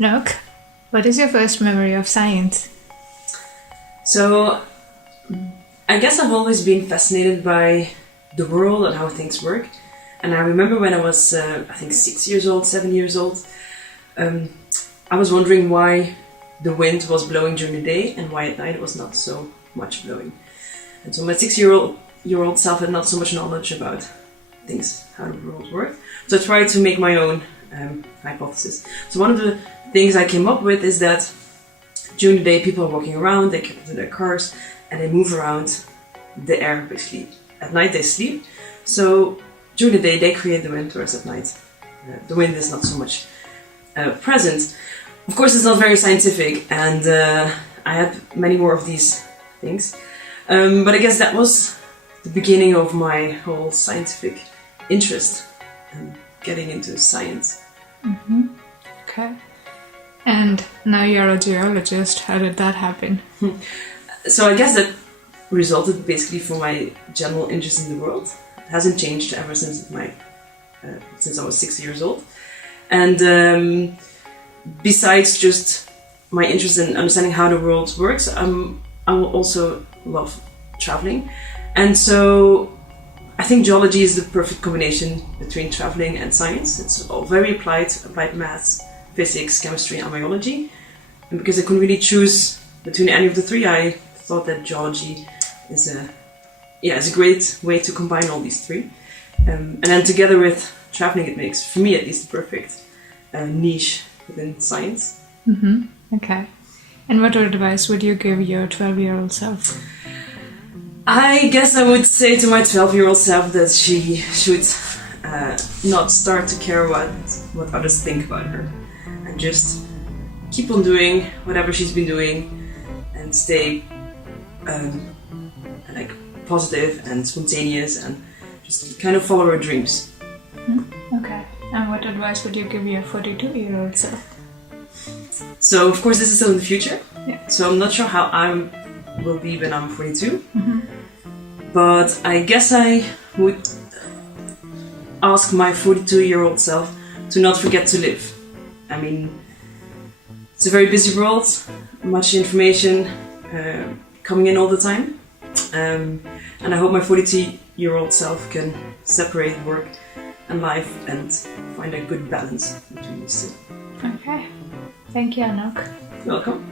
Anouk, what is your first memory of science? So, I guess I've always been fascinated by the world and how things work. And I remember when I was, I think 6 years old, 7 years old, I was wondering why the wind was blowing during the day and why at night it was not so much blowing. And so my 6-year-old self had not so much knowledge about things, how the world worked. So I tried to make my own hypothesis. So one of the things I came up with is that during the day people are walking around, they get into their cars and they move around the air basically. At night they sleep, so during the day they create the wind, whereas at night the wind is not so much present. Of course it's not very scientific, and I had many more of these things, but I guess that was the beginning of my whole scientific interest and getting into science. Mm-hmm. Okay. And now you're a geologist. How did that happen? So I guess that resulted basically from my general interest in the world. It hasn't changed ever since since I was 6 years old. And besides just my interest in understanding how the world works, I will also love traveling. And so I think geology is the perfect combination between traveling and science. It's all very applied maths, physics, chemistry, and biology. And because I couldn't really choose between any of the three, I thought that geology is a great way to combine all these three. And then together with traveling, it makes, for me at least, the perfect niche within science. Mm-hmm. Okay. And what advice would you give your 12-year-old self? I guess I would say to my 12-year-old self that she should not start to care what others think about her, and just keep on doing whatever she's been doing and stay positive and spontaneous and just kind of follow her dreams. Mm-hmm. Okay. And what advice would you give your 42-year-old self? So of course this is still in the future. Yeah. So I'm not sure how I will be when I'm 42. Mm-hmm. But I guess I would ask my 42-year-old self to not forget to live. I mean, it's a very busy world, much information coming in all the time. And I hope my 42-year-old self can separate work and life and find a good balance between these two. Okay. Thank you, Anouk. Welcome.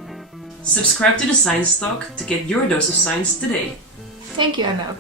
Subscribe to the Science Talk to get your dose of science today. Thank you, Anouk.